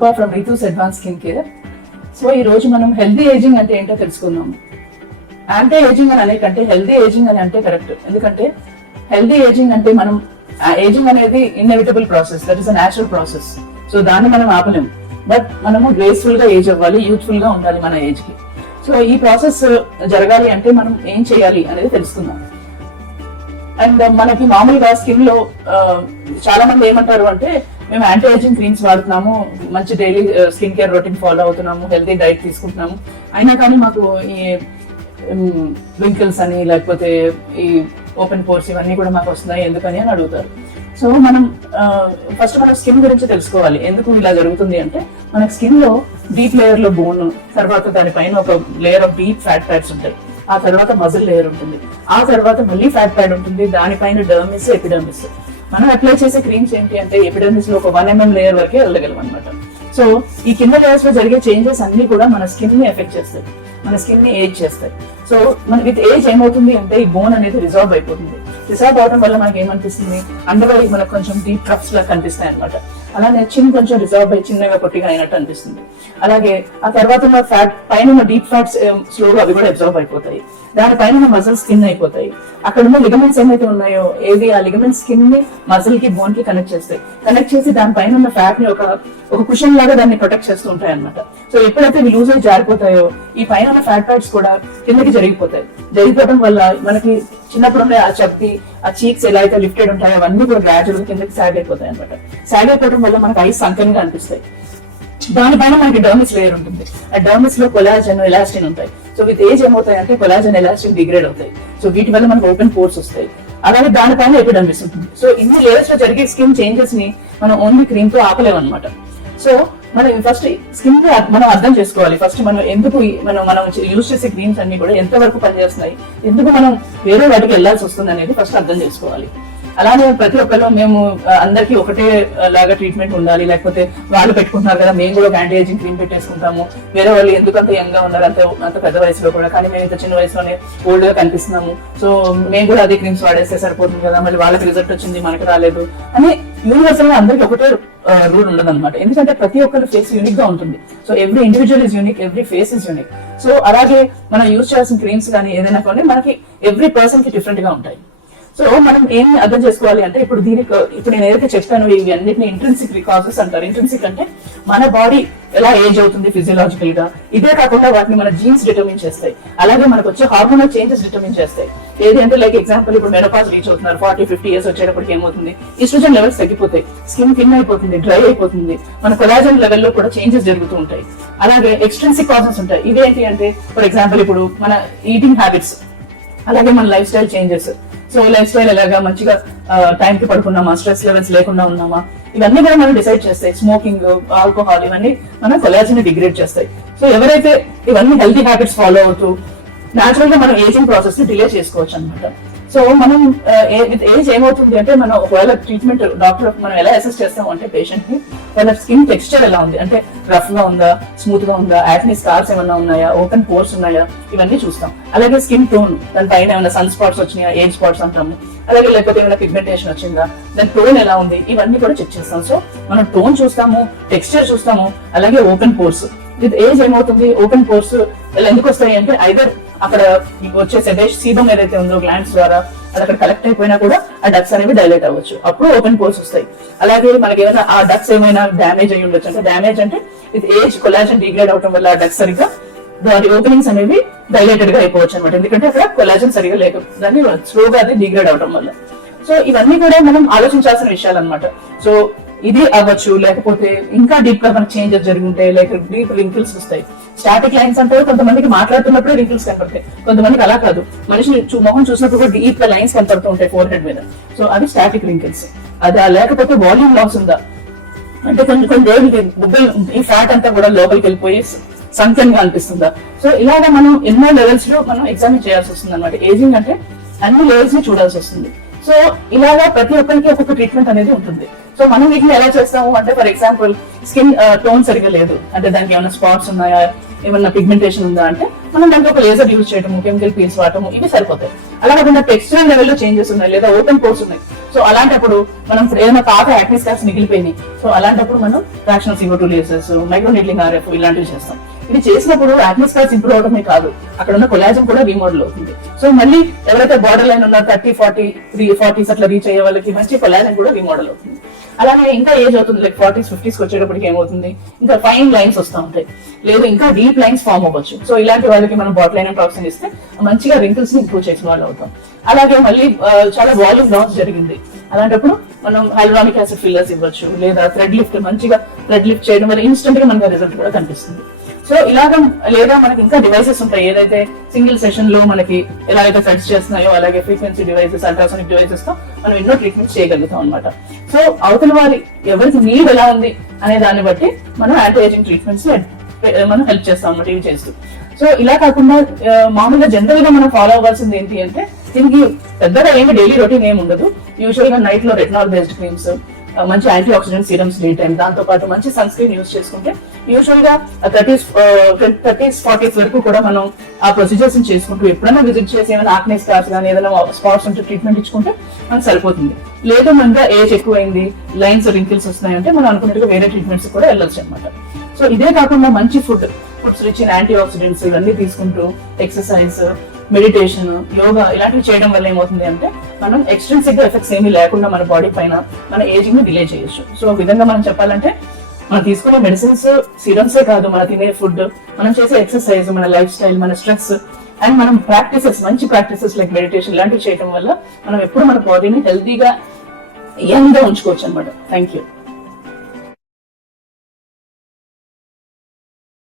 Roopa from Ritu's advance skin care. So ఈ రోజు మనం హెల్దీ ఏజింగ్ అంటే ఏంటో తెలుసుకుందాం. యాంటీ ఏజింగ్ అని కంటే హెల్దీ ఏజింగ్ అని అంటే కరెక్ట్. ఎందుకంటే హెల్దీ ఏజింగ్ అంటే మనం ఏజింగ్ అనేది inevitable process, that is a natural process. So దాన్ని మనం ఆపలేం. బట్ మనము గ్రేస్ఫుల్ గా ఏజ్ అవ్వాలి, యూత్ఫుల్ గా ఉండాలి మన ఏజ్ కి. సో ఈ ప్రాసెస్ జరగాలి అంటే మనం ఏం చేయాలి అనేది తెలుసుకుందాం. అండ్ మనకి మామూలుగా స్కిన్ లో చాలా మంది ఏమంటారు అంటే మేము యాంటీ ఏజింగ్ క్రీమ్స్ వాడుతున్నాము, మంచి daily skin care routine follow అవుతున్నాము, హెల్తీ డైట్ తీసుకుంటున్నాము, అయినా కానీ మాకు ఈ వింకిల్స్ అని లేకపోతే ఈ ఓపెన్ పోర్స్ ఇవన్నీ కూడా మాకు వస్తున్నాయి ఎందుకని అని అడుగుతారు. సో మనం ఫస్ట్ మన స్కిన్ గురించి తెలుసుకోవాలి. ఎందుకు ఇలా జరుగుతుంది అంటే మన స్కిన్ లో డీప్ లేయర్ లో బోన్, తర్వాత దానిపైన ఒక layer of deep fat pads ఉంటాయి, ఆ తర్వాత మజిల్ లేయర్ ఉంటుంది, ఆ తర్వాత మళ్ళీ ఫ్యాట్ ప్యాడ్ ఉంటుంది, దానిపైన డర్మిస్, ఎపిడర్మిస్. మనం అప్లై చేసే క్రీమ్స్ ఏంటి అంటే ఎపిడర్మిస్ లో ఒక 1 mm లేయర్ వరకే వెళ్ళగలం అనమాట. సో ఈ కింద లేయర్స్ లో జరిగే చేంజెస్ అన్ని కూడా మన స్కిన్ ని ఎఫెక్ట్ చేస్తాయి, మన స్కిన్ ని ఏజ్ చేస్తాయి. సో మన విత్ ఏజ్ ఏమవుతుంది అంటే ఈ బోన్ అనేది రిజాల్వ్ అయిపోతుంది. రిజాల్వ్ అవడం వల్ల మనకి ఏమనిపిస్తుంది, అండర్ ఐ మనకు కొంచెం డీప్ ట్రఫ్స్ లా కనిపిస్తాయి అనమాట. అలానే చిన్న కొంచెం రిజాల్వ్ అయి చిన్నగా పొట్టిగా అయినట్టు అనిపిస్తుంది. అలాగే ఆ తర్వాత ఉన్న ఫ్యాట్ పైన డీప్ ఫ్యాట్స్ స్లోగా అవి కూడా అబ్జర్వ్ అయిపోతాయి, దానిపైన మజిల్ స్కిన్ అయిపోతాయి. అక్కడ ఉన్న లిగమెంట్స్ ఏమైతే ఉన్నాయో ఏది ఆ లిగమెంట్ స్కిన్ ని మజిల్ కి బోన్ కి కనెక్ట్ చేస్తాయి. కనెక్ట్ చేసి దానిపైన ఉన్న ఫ్యాట్ ని ఒక కుషన్ లాగా దాన్ని ప్రొటెక్ట్ చేస్తూ ఉంటాయి అనమాట. సో ఎప్పుడైతే ఇవి లూజ్ అయి జారిపోతాయో ఈ పైన ఉన్న ఫ్యాట్ ప్యాడ్స్ కూడా కిందకి జరిగిపోతాయి. జరిగిపోవడం వల్ల మనకి చిన్నప్పుడు ఉండే ఆ చప్పి, ఆ చీక్స్ ఎలా అయితే లిఫ్టెడ్ ఉంటాయో అవన్నీ కూడా గ్రాడ్యువల్ కిందకి సాగ్ అయిపోతాయి అనమాట. సాగ్ అయిపోవడం వల్ల మనకి ఐస్ సంకరంగా అనిపిస్తాయి. దానిపైన మనకి డర్మిస్ లేయర్ ఉంటుంది. ఆ డర్మిస్ లో కొలాజన్, ఎలాస్టిన్ ఉంటాయి. సో విత్ ఏజ్ ఏమవుతాయి అంటే కొలాజన్, ఎలాస్టిన్ డిగ్రేడ్ అవుతాయి. సో వీటి వల్ల మనకు ఓపెన్ పోర్స్ వస్తాయి. అలాగే దానిపైన ఎపిడర్మిస్ ఉంటుంది. సో ఇన్ని లేయర్స్ లో జరిగే స్కిన్ చేంజెస్ ని మనం ఓన్లీ క్రీమ్ తో ఆపలేము అనమాట. సో మనం ఫస్ట్ స్కిన్ కి మనం అర్థం చేసుకోవాలి. ఫస్ట్ మనం ఎందుకు మనం యూజ్ చేసే క్రీమ్స్ అన్ని కూడా ఎంత వరకు పనిచేస్తున్నాయి, ఎందుకు మనం వేరే వాటికి వెళ్లాల్సి వస్తుంది అనేది ఫస్ట్ అర్థం చేసుకోవాలి. అలానే ప్రతి ఒక్కరు మేము అందరికి ఒకటే లాగా ట్రీట్మెంట్ ఉండాలి, లేకపోతే వాళ్ళు పెట్టుకుంటున్నారు కదా మేము కూడా ఒక యాంటీ ఏజింగ్ క్రీమ్ పెట్టేసుకుంటాము, వేరే వాళ్ళు ఎందుకంత యంగ్ గా ఉన్నారు అంత పెద్ద వయసులో కూడా, కానీ మేము ఇంత చిన్న వయసులోనే ఓల్డ్ గా కనిపిస్తున్నాము, సో మేము కూడా అదే క్రీమ్స్ వాడేస్తే సరిపోతుంది కదా, మళ్ళీ వాళ్ళకి రిజల్ట్ వచ్చింది మనకు రాలేదు అని యూనివర్సల్ గా అందరికి ఒకటే రూల్ ఉండదు అనమాట. ఎందుకంటే ప్రతి ఒక్కరి ఫేస్ యూనిక్ గా ఉంటుంది. So every individual is unique, every face is unique. So అలాగే మనం యూజ్ చేయాల్సిన క్రీమ్స్ కానీ ఏదైనా కానీ మనకి ఎవ్రీ పర్సన్ కి డిఫరెంట్ గా ఉంటాయి. సో మనం ఏం అర్థం చేసుకోవాలి అంటే ఇప్పుడు నేను ఏదైతే చెప్పాను ఇవి అన్నిటిని ఇంట్రెన్సిక్ కాజెస్ అంటారు. ఇంట్రెన్సిక్ అంటే మన బాడీ ఎలా ఏజ్ అవుతుంది ఫిజియలాజికల్ గా, ఇదే కాకుండా వాటిని మన జీన్స్ డిటర్మిన్ చేస్తాయి. అలాగే మనకు వచ్చే హార్మోనల్ చేంజెస్ డిటర్మిన్ చేస్తాయి. ఏది అంటే లైక్ ఎగ్జాంపుల్ ఇప్పుడు మెనోపాజ్ రీచ్ అవుతున్నారు, 40-50 years వచ్చేటప్పటికి ఏమవుతుంది, ఈస్ట్రోజన్ లెవెల్స్ తగ్గిపోతాయి, స్కిన్ థిన్ అయిపోతుంది, డ్రై అయిపోతుంది, మన కొలాజన్ లెవెల్లో కూడా చేంజెస్ జరుగుతూ ఉంటాయి. అలాగే ఎక్స్ట్రెన్సిక్ కాజెస్ ఉంటాయి. ఇవేంటి అంటే ఫర్ ఎగ్జాంపుల్ ఇప్పుడు మన ఈటింగ్ హ్యాబిట్స్, అలాగే మన life style changes. So life style ఎలాగా మంచిగా టైం కి పడుకున్నామా, స్ట్రెస్ లెవెల్స్ లేకుండా ఉన్నామా, ఇవన్నీ కూడా మనం డిసైడ్ చేస్తాయి. స్మోకింగ్, ఆల్కహాల్ ఇవన్నీ మన కొలాజన్ డిగ్రేడ్ చేస్తాయి. సో ఎవరైతే ఇవన్నీ హెల్తీ హ్యాబిట్స్ ఫాలో అవుతూ న్యాచురల్ గా మనం ఏజింగ్ ప్రాసెస్ ని డిలే చేసుకోవచ్చు అనమాట. సో మనం ఏజ్ ఏమవుతుంది అంటే మనం ఒకవేళ ట్రీట్మెంట్ డాక్టర్ మనం ఎలా అసెస్ చేస్తాం అంటే పేషెంట్ ని వాళ్ళ స్కిన్ టెక్స్చర్ ఎలా ఉంది అంటే రఫ్ గా ఉందా, స్మూత్ గా ఉందా, యాక్ని స్కార్స్ ఏమన్నా ఉన్నాయా, ఓపెన్ పోర్స్ ఉన్నాయా, ఇవన్నీ చూస్తాం. అలాగే స్కిన్ టోన్, దాని పైన ఏమైనా సన్ స్పాట్స్ వచ్చినాయా, ఏజ్ స్పాట్స్ అంటాము, అలాగే లేకపోతే ఏమైనా పిగ్మెంటేషన్ వచ్చిందా, దాని టోన్ ఎలా ఉంది, ఇవన్నీ కూడా చెక్ చేస్తాం. సో మనం టోన్ చూస్తాము, టెక్స్చర్ చూస్తాము, అలాగే ఓపెన్ పోర్స్. విత్ ఏజ్ ఏమవుతుంది ఓపెన్ పోర్స్ ఎందుకు వస్తాయి అంటే ఐదర్ అక్కడ వచ్చే సీబం ఏదైతే ఉందో గ్లాండ్స్ ద్వారా అది అక్కడ కలెక్ట్ అయిపోయినా కూడా ఆ డక్స్ అనేవి డైలేట్ అవ్వచ్చు, అప్పుడు ఓపెన్ పోర్స్ వస్తాయి. అలాగే మనకి ఏమైనా ఆ డక్స్ ఏమైనా డ్యామేజ్ అయ్యి ఉండొచ్చు, అంటే డ్యామేజ్ అంటే విత్ ఏజ్ కొలాజన్ డిగ్రేడ్ అవడం వల్ల ఆ డక్స్ సరిగ్గా దాని ఓపెనింగ్స్ అనేవి డైలేటెడ్ గా అయిపోవచ్చు అనమాట. ఎందుకంటే అక్కడ కొలాజన్ సరిగా లేక దాన్ని స్లోగా అది డిగ్రేడ్ అవడం వల్ల. సో ఇవన్నీ కూడా మనం ఆలోచించాల్సిన విషయాలు అనమాట. సో ఇది అవ్వచ్చు, లేకపోతే ఇంకా డీప్ గా మనకు చేంజెస్ జరిగి ఉంటాయి, లైక్ డీప్ రింకిల్స్ వస్తాయి. స్టాటిక్ లైన్స్ అంటే కొంతమందికి మాట్లాడుతున్నప్పుడే రింకిల్స్ కనపడతాయి, కొంతమందికి అలా కాదు, మనిషి మొహం చూసినప్పుడు కూడా డీప్ గా లైన్స్ కనపడుతూ ఉంటాయి ఫోర్ హెడ్ మీద. సో అవి స్టాటిక్ రింకిల్స్. అదా లేకపోతే వాల్యూమ్ లాస్ ఉందా అంటే కొన్ని రోజులకి బుగ్గలు ఈ ఫ్యాట్ అంతా కూడా లోపలికి వెళ్ళిపోయి సంఖ్యంగా అనిపిస్తుందా. సో ఇలాగా మనం ఎన్నో లెవెల్స్ లో మనం ఎగ్జామిన్ చేయాల్సి వస్తుంది అనమాట. ఏజింగ్ అంటే అన్ని లెవెల్స్ ని చూడాల్సి వస్తుంది. సో ఇలాగా ప్రతి ఒక్కరికి ఒక్కొక్క ట్రీట్మెంట్ అనేది ఉంటుంది. సో మనం వీటిని ఎలా చేస్తాము అంటే ఫర్ ఎగ్జాంపుల్ స్కిన్ టోన్ సరిగా లేదు అంటే దానికి ఏమైనా స్పాట్స్ ఉన్నాయా, ఏమన్నా పిగ్మెంటేషన్ ఉందా అంటే మనం దానికి ఒక లేజర్ యూజ్ చేయటము, కెమికల్ పీల్స్ వాడటము, ఇవి సరిపోతాయి. అలా కాకుండా టెక్స్చరల్ లెవెల్లో చేంజెస్ ఉన్నాయి, లేదా ఓపెన్ పోర్స్ ఉన్నాయి, సో అలాంటప్పుడు మనం ఇప్పుడు ఏదైనా పాత యాక్నీ స్కార్స్ మిగిలిపోయినాయి, సో అలాంటప్పుడు మనం fractional CO2 laces, micro needling RF ఇలాంటివి చేస్తాం. ఇది చేసినప్పుడు యాక్నీ స్కార్స్ ఇంప్రూవ్ అవడమే కాదు, అక్కడ ఉన్న కొలాజన్ కూడా రీమోడల్ అవుతుంది. సో మళ్ళీ ఎవరైతే బార్డర్ లైన్ ఉన్న 30, 40, 40s అట్లా రీచ్ అయ్యే వాళ్ళకి మంచి కొలాజన్ కూడా రీమోడల్ అవుతుంది. అలాగే ఇంకా ఏజ్ అవుతుంది, లైక్ 40s, 50s వచ్చేటప్పటికి ఏమవుతుంది, ఇంకా ఫైన్ లైన్స్ వస్తూ ఉంటాయి, లేదు ఇంకా డీప్ లైన్స్ ఫామ్ అవ్వచ్చు. సో ఇలాంటి వాళ్ళకి మనం బాటిలైన్ టాక్సిన్ ఇస్తే మంచిగా రింకిల్స్ ని ఇంప్రూవ్ చేసిన వాళ్ళు అవుతాం. అలాగే మళ్ళీ చాలా వాల్యూమ్ లాస్ జరిగింది, అలాంటప్పుడు మనం హైల్రానిక్ యాసిడ్ ఫిల్లర్స్ ఇవ్వచ్చు, లేదా థ్రెడ్ లిఫ్ట్, మంచిగా థ్రెడ్ లిఫ్ట్ చేయడం వల్ల ఇన్స్టెంట్ గా మనకి రిజల్ట్ కూడా కనిపిస్తుంది. సో ఇలాగా, లేదా మనకి ఇంకా డివైసెస్ ఉంటాయి, ఏదైతే సింగిల్ సెషన్ లో మనకి ఎలా అయితే థ్రెడ్స్ చేస్తున్నాయో అలాగే ఫ్రీక్వెన్సీ డివైసెస్, అల్ట్రాసోనిక్ డివైసెస్ తో మనం ఎన్నో ట్రీట్మెంట్స్ చేయగలుగుతాం అనమాట. సో అవతల వారి ఎవరికి నీడ్ ఎలా ఉంది అనే దాన్ని బట్టి మనం యాంటీ ఏజింగ్ ట్రీట్మెంట్స్ మనం హెల్ప్ చేస్తాం అన్నమాట ఇవి చేస్తూ. సో ఇలా కాకుండా మామూలుగా జనరల్ గా మనం ఫాలో అవ్వాల్సింది ఏంటి అంటే, దీనికి పెద్దగా ఏమి డైలీ రొటీన్ ఏమి ఉండదు. యూజువల్ గా నైట్ లో రెటినాల్ బేస్డ్ క్రీమ్స్, మంచి anti oxidant serums day time, దాంతో పాటు మంచి సన్ స్క్రీన్ యూజ్ చేసుకుంటే యూజువల్ గా 30s, 40s వరకు కూడా మనం ఆ ప్రొసీజర్స్ చేసుకుంటూ ఎప్పుడైనా విజిట్ చేసి ఏమైనా ఆక్నే స్కార్స్ కానీ ఏదైనా స్పాట్స్ ఉంటే ట్రీట్మెంట్ ఇచ్చుకుంటే మనకు సరిపోతుంది. లేదు మనగా ఏజ్ ఎక్కువైంది, లైన్స్ రింకిల్స్ వస్తున్నాయంటే మనం అనుకున్నట్టుగా వేరే ట్రీట్మెంట్స్ కూడా వెళ్ళొచ్చు అనమాట. సో ఇదే కాకుండా మంచి foods rich in antioxidants ఇవన్నీ తీసుకుంటూ ఎక్సర్సైజ్, మెడిటేషన్, యోగా ఇలాంటివి చేయడం వల్ల ఏమవుతుంది అంటే మనం ఎక్స్ట్రిన్సిక్ గా ఎఫెక్ట్స్ ఏమీ లేకుండా మన బాడీ పైన మన ఏజింగ్ ని డిలే చేయొచ్చు. సో ఒక విధంగా మనం చెప్పాలంటే మనం తీసుకునే మెడిసిన్స్, సిరమ్సే కాదు, మన తినే ఫుడ్, మనం చేసే ఎక్సర్సైజ్, మన లైఫ్ స్టైల్, మన స్ట్రెస్ అండ్ మనం ప్రాక్టీసెస్, మంచి ప్రాక్టీసెస్ లైక్ మెడిటేషన్ ఇలాంటివి చేయడం వల్ల మనం ఎప్పుడు మన బాడీని హెల్తీగా యంగ్ గా ఉంచుకోవచ్చు అనమాట. Thank you.